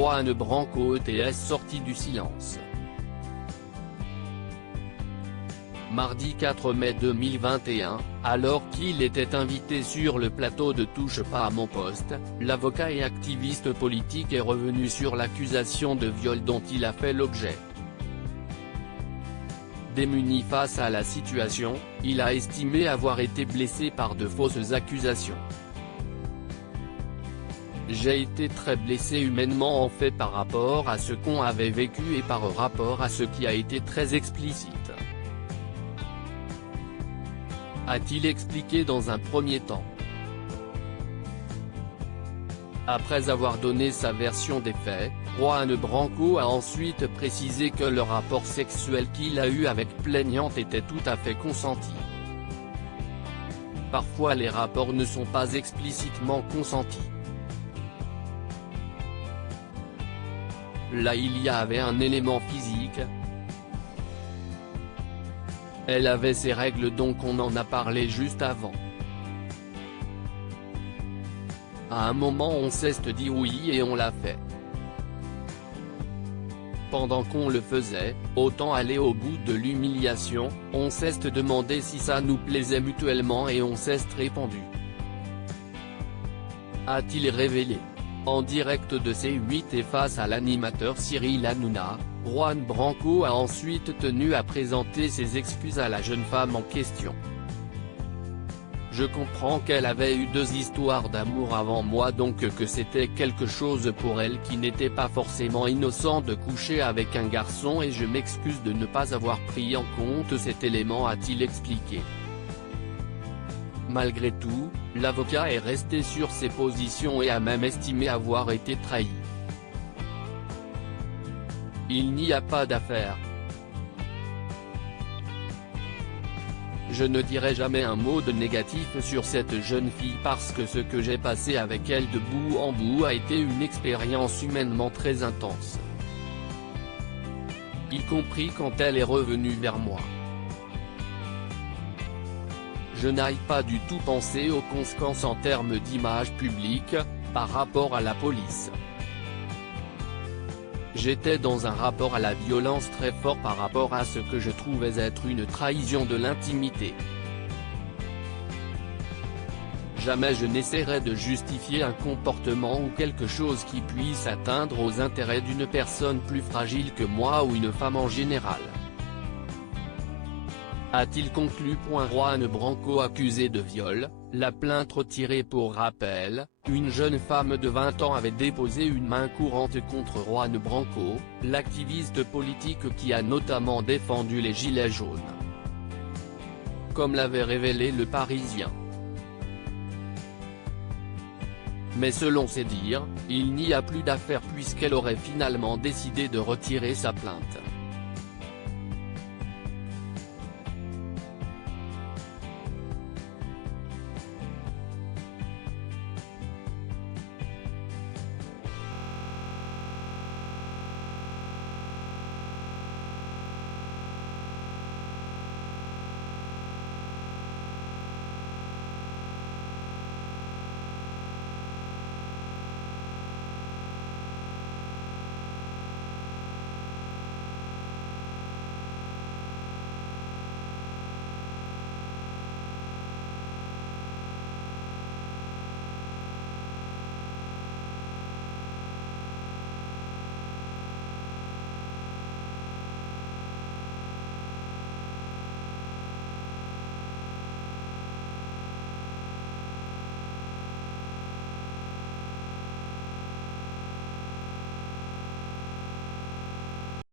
Juan Branco était sorti du silence. Mardi 4 mai 2021, alors qu'il était invité sur le plateau de Touche pas à mon poste, l'avocat et activiste politique est revenu sur l'accusation de viol dont il a fait l'objet. Démuni face à la situation, il a estimé avoir été blessé par de fausses accusations. J'ai été très blessé humainement en fait par rapport à ce qu'on avait vécu et par rapport à ce qui a été très explicite. A-t-il expliqué dans un premier temps. Après avoir donné sa version des faits, Juan Branco a ensuite précisé que le rapport sexuel qu'il a eu avec plaignante était tout à fait consenti. Parfois les rapports ne sont pas explicitement consentis. Là il y avait un élément physique. Elle avait ses règles donc on en a parlé juste avant. À un moment on s'est dit oui et on l'a fait. Pendant qu'on le faisait, autant aller au bout de l'humiliation, on s'est demandé si ça nous plaisait mutuellement et on s'est répondu. A-t-il révélé. En direct de C8 et face à l'animateur Cyril Hanouna, Juan Branco a ensuite tenu à présenter ses excuses à la jeune femme en question. Je comprends qu'elle avait eu 2 histoires d'amour avant moi donc que c'était quelque chose pour elle qui n'était pas forcément innocent de coucher avec un garçon et je m'excuse de ne pas avoir pris en compte cet élément a-t-il expliqué. Malgré tout, l'avocat est resté sur ses positions et a même estimé avoir été trahi. Il n'y a pas d'affaire. Je ne dirai jamais un mot de négatif sur cette jeune fille parce que ce que j'ai passé avec elle de bout en bout a été une expérience humainement très intense. Y compris quand elle est revenue vers moi. Je n'aille pas du tout penser aux conséquences en termes d'image publique, par rapport à la police. J'étais dans un rapport à la violence très fort par rapport à ce que je trouvais être une trahison de l'intimité. Jamais je n'essaierai de justifier un comportement ou quelque chose qui puisse atteindre aux intérêts d'une personne plus fragile que moi ou une femme en général. A-t-il conclu. Juan Branco accusé de viol, la plainte retirée. Pour rappel, une jeune femme de 20 ans avait déposé une main courante contre Juan Branco, l'activiste politique qui a notamment défendu les Gilets jaunes. Comme l'avait révélé Le Parisien. Mais selon ses dires, il n'y a plus d'affaire puisqu'elle aurait finalement décidé de retirer sa plainte.